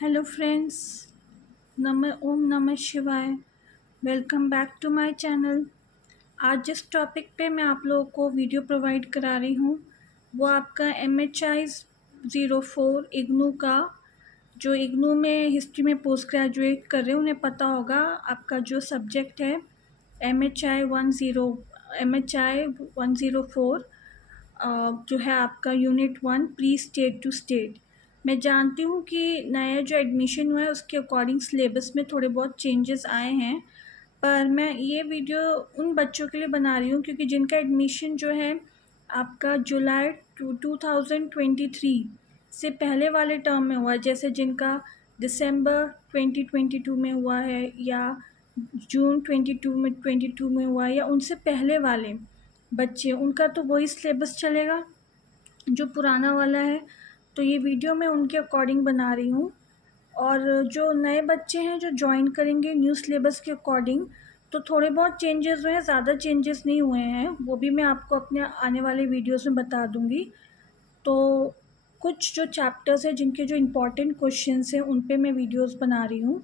Hello friends. ओम नमः शिवाय। Welcome back to my channel. आज जिस टॉपिक पे मैं आप लोगों को वीडियो प्रोवाइड करा रही हूँ वो आपका MHI 04 इग्नू का, जो इग्नू में हिस्ट्री में पोस्ट ग्रेजुएट कर रहे हैं उन्हें पता होगा। आपका जो सब्जेक्ट है MHI 104 जो है आपका unit 1 pre state to state. मैं जानती हूँ कि नया जो एडमिशन हुआ है उसके अकॉर्डिंग सिलेबस में थोड़े बहुत चेंजेस आए हैं, पर मैं ये वीडियो उन बच्चों के लिए बना रही हूँ क्योंकि जिनका एडमिशन जो है आपका जुलाई 2023 से पहले वाले टर्म में हुआ है, जैसे जिनका दिसंबर 2022 में हुआ है या जून 22 में हुआ है या उनसे पहले वाले बच्चे, उनका तो वही सिलेबस चलेगा जो पुराना वाला है। तो ये वीडियो मैं उनके अकॉर्डिंग बना रही हूँ। और जो नए बच्चे हैं जो ज्वाइन करेंगे न्यू सिलेबस के अकॉर्डिंग, तो थोड़े बहुत चेंजेस हुए हैं, ज़्यादा चेंजेस नहीं हुए हैं, वो भी मैं आपको अपने आने वाले वीडियोस में बता दूँगी। तो कुछ जो चैप्टर्स हैं जिनके जो इम्पोर्टेंट क्वेश्चंस हैं उन पे मैं वीडियोस बना रही हूँ।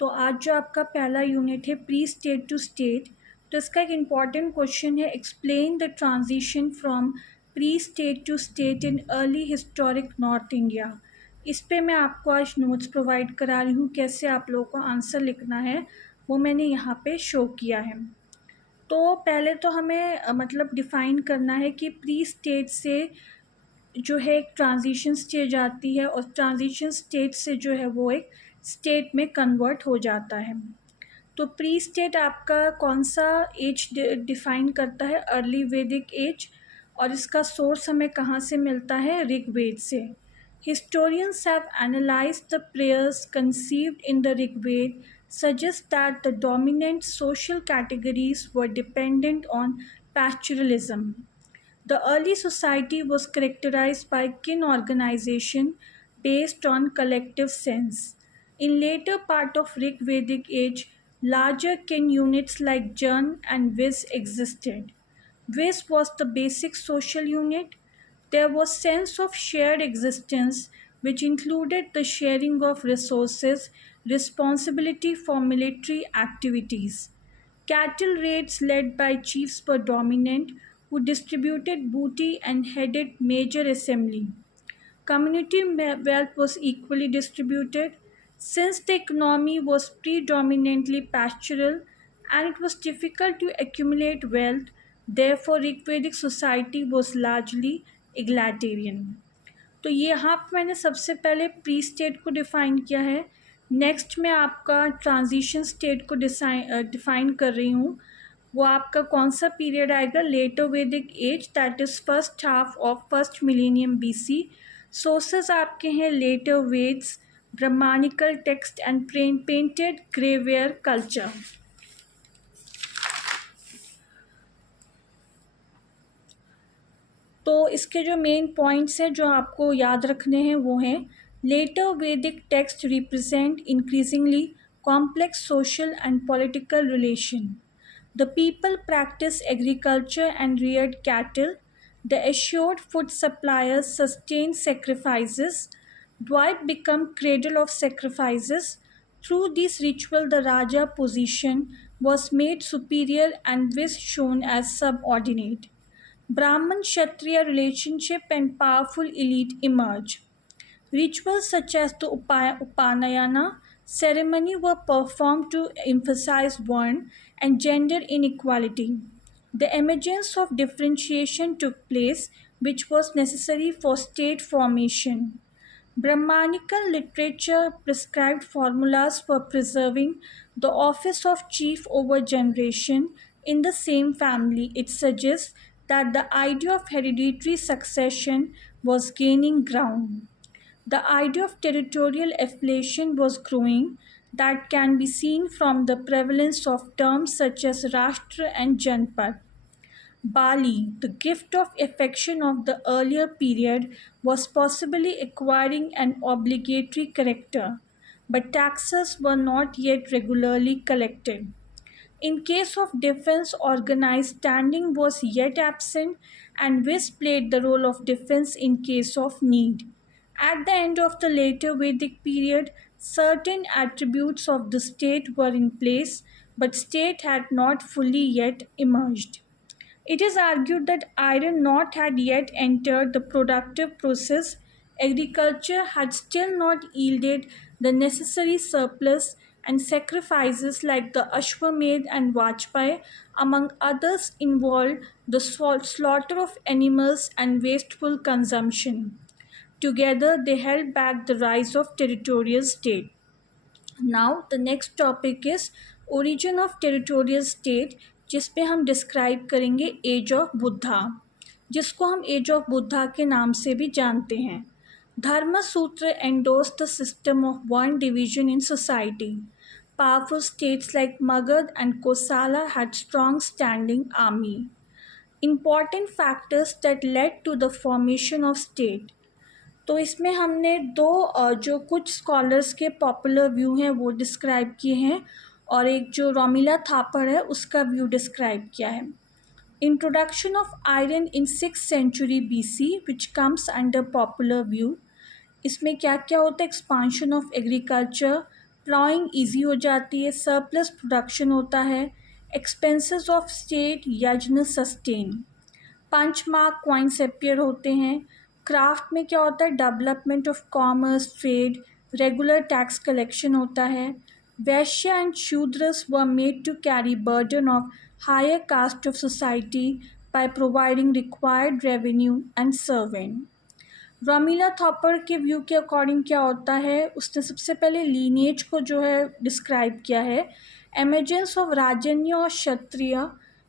तो आज जो आपका पहला यूनिट है प्री स्टेट टू स्टेट, तो इसका एक इम्पॉर्टेंट क्वेश्चन है, explain the transition from pre state to state in early historic north India. इस पे मैं आपको आज नोट्स प्रोवाइड करा रही हूँ, कैसे आप लोगों को आंसर लिखना है वो मैंने यहाँ पे शो किया है। तो पहले तो हमें मतलब डिफ़ाइन करना है कि प्री स्टेट से जो है एक ट्रांजिशन स्टेज आती है और ट्रांजिशन स्टेज से जो है वो एक स्टेट में कन्वर्ट हो जाता है। तो प्री स्टेट आपका कौन सा एज डिफाइन करता है? अर्ली वैदिक एज। और इसका सोर्स हमें कहाँ से मिलता है? ऋग्वेद से। Historians have analyzed the prayers conceived in the Rigved suggest that the dominant social categories were dependent on pastoralism. The early society was characterized by kin organization based on collective sense. In later part of Rig Vedic age, larger kin units like Jan and Viz existed. Viz was the basic social unit. There was sense of shared existence which included the sharing of resources, responsibility for military activities. Cattle raids led by chiefs were dominant, who distributed booty and headed major assembly. Community wealth was equally distributed. Since the economy was predominantly pastoral and it was difficult to accumulate wealth, therefore Rigvedic society was largely egalitarian. तो ये यहाँ पर मैंने सबसे पहले pre state को define किया है। नेक्स्ट मैं आपका ट्रांजिशन स्टेट को डिफ़ाइन कर रही हूँ। वो आपका कौन सा पीरियड आएगा? Later Vedic age, that is first half of first millennium BC। Sources आपके हैं later Vedas, Brahmanical text and painted grey ware culture. तो इसके जो मेन पॉइंट्स हैं जो आपको याद रखने हैं वो हैं, लेटर वैदिक text represent increasingly complex social and political relation. The people practiced agriculture and reared cattle. The assured food suppliers sustained sacrifices. Dwight became cradle of sacrifices. Through this ritual, the Raja position was made superior and was shown as subordinate. Brahman Kshatriya relationship and powerful elite emerge. Rituals such as the Upanayana ceremony were performed to emphasize Varna and gender inequality. The emergence of differentiation took place, which was necessary for state formation. Brahmanical literature prescribed formulas for preserving the office of chief over generation in the same family. It suggests that the idea of hereditary succession was gaining ground. The idea of territorial affiliation was growing, that can be seen from the prevalence of terms such as Rashtra and Janpad. Bali, the gift of affection of the earlier period, was possibly acquiring an obligatory character, but taxes were not yet regularly collected. In case of defense, organized standing was yet absent, and this played the role of defense in case of need. At the end of the later Vedic period, Certain attributes of the state were in place, but state had not fully yet emerged. It is argued that iron not had yet entered the productive process, agriculture had still not yielded the necessary surplus, and sacrifices like the Ashwamedh and Vajpayee, among others, involved the slaughter of animals and wasteful consumption. Together, they held back the rise of territorial state. Now the next topic is origin of territorial state, जिस पे हम describe करेंगे as of Buddha, जिसको हम as of Buddha के नाम से भी जानते हैं. धर्म सूत्र endorse the system of one division in society. Powerful states like Magad and Kosala had strong standing army. Important factors that led to the formation of state. तो इसमें हमने दो जो कुछ स्कॉलर्स के पॉपुलर व्यू हैं वो डिस्क्राइब किए हैं, और एक जो रोमिला थापर है उसका व्यू डिस्क्राइब किया है. Introduction of iron in 6th century BC which comes under popular view. इसमें क्या क्या होता है? Expansion of agriculture, ploughing easy हो जाती है, सरप्लस प्रोडक्शन होता है, expenses of state yajna sustain, punch mark coins appear होते हैं. क्राफ्ट में क्या होता है? Development of commerce, trade, regular tax collection होता है. Vaishya and Shudras were made to carry burden of higher caste of society bye providing required revenue and servant. Romila Thapar के view के अकॉर्डिंग क्या होता है? उसने सबसे पहले लीनेज को जो है डिस्क्राइब किया है. एमर्जेंस ऑफ राजन्य और क्षत्रिय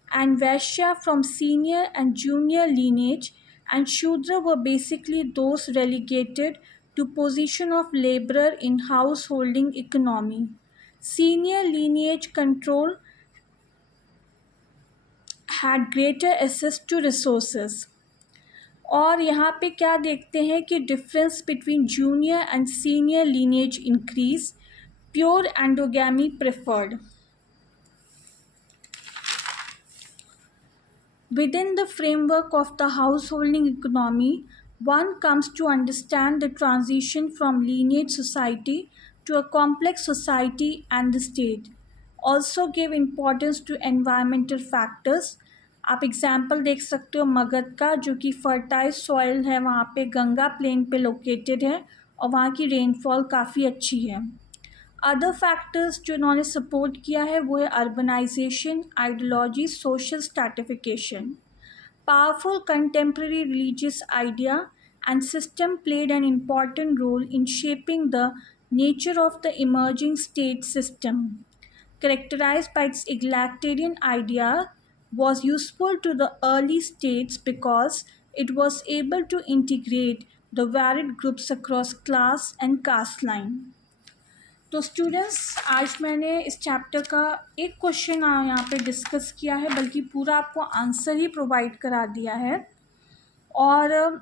and Vysya from senior and junior lineage, and Shudra were basically those relegated to position of laborer in householding economy. Senior lineage control had greater access to resources. और यहाँ पे क्या देखते हैं कि difference between junior and senior lineage increase. Pure endogamy preferred. Within the framework of the householding economy, one comes to understand the transition from lineage society to a complex society, and the state also gave importance to environmental factors. आप example देख सकते हो मगध का, जो कि fertile soil है, वहाँ पे गंगा प्लेन पे लोकेटेड है और वहाँ की रेनफॉल काफ़ी अच्छी है. अदर फैक्टर्स जो इन्होंने सपोर्ट किया है वो है urbanisation, ideology, social stratification. Powerful contemporary religious idea and system played an important role in shaping the nature of the emerging state system. Characterized by its egalitarian idea, was useful to the early states because it was able to integrate the varied groups across class and caste line. तो students, आज मैंने इस chapter का एक question यहाँ पे discuss किया है, बल्कि पूरा आपको आंसर ही प्रोवाइड करा दिया है. और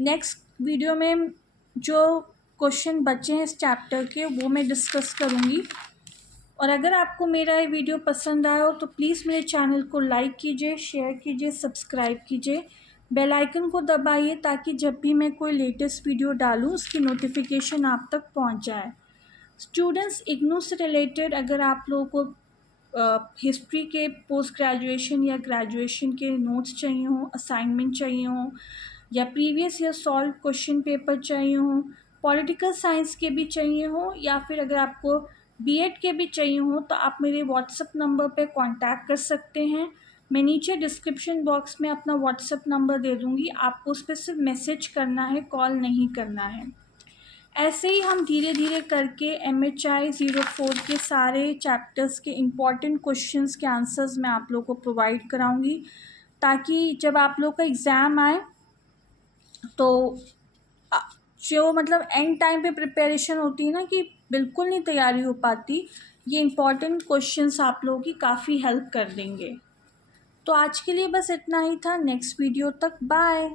नेक्स्ट वीडियो में जो क्वेश्चन बचे हैं इस चैप्टर के वो मैं डिस्कस करूँगी. और अगर आपको मेरा ये वीडियो पसंद आया हो तो प्लीज़ मेरे चैनल को लाइक कीजिए, शेयर कीजिए, सब्सक्राइब कीजिए, बेल आइकन को दबाइए ताकि जब भी मैं कोई लेटेस्ट वीडियो डालूँ उसकी नोटिफिकेशन आप तक पहुँच जाए. स्टूडेंट्स, इग्नू से रिलेटेड अगर आप लोगों को हिस्ट्री के पोस्ट ग्रेजुएशन या ग्रेजुएशन के नोट्स चाहिए हों, असाइनमेंट चाहिए हों, या previous year solve question paper चाहिए हों, पॉलिटिकल साइंस के भी चाहिए हों, या फिर अगर आपको बीएड के भी चाहिए हों, तो आप मेरे व्हाट्सएप नंबर पे कांटेक्ट कर सकते हैं. मैं नीचे डिस्क्रिप्शन बॉक्स में अपना व्हाट्सएप नंबर दे दूँगी. आपको उस पर सिर्फ मैसेज करना है, कॉल नहीं करना है. ऐसे ही हम धीरे धीरे करके MHI 04 के सारे चैप्टर्स के इम्पॉर्टेंट क्वेश्चंस के आंसर्स मैं आप लोगों को प्रोवाइड कराऊंगी, ताकि जब आप लोग का एग्ज़ाम आए तो जो मतलब एंड टाइम पे प्रिपरेशन होती है ना, कि बिल्कुल नहीं तैयारी हो पाती, ये इम्पॉर्टेंट क्वेश्चंस आप लोगों की काफ़ी हेल्प कर देंगे. तो आज के लिए बस इतना ही था. नेक्स्ट वीडियो तक बाय.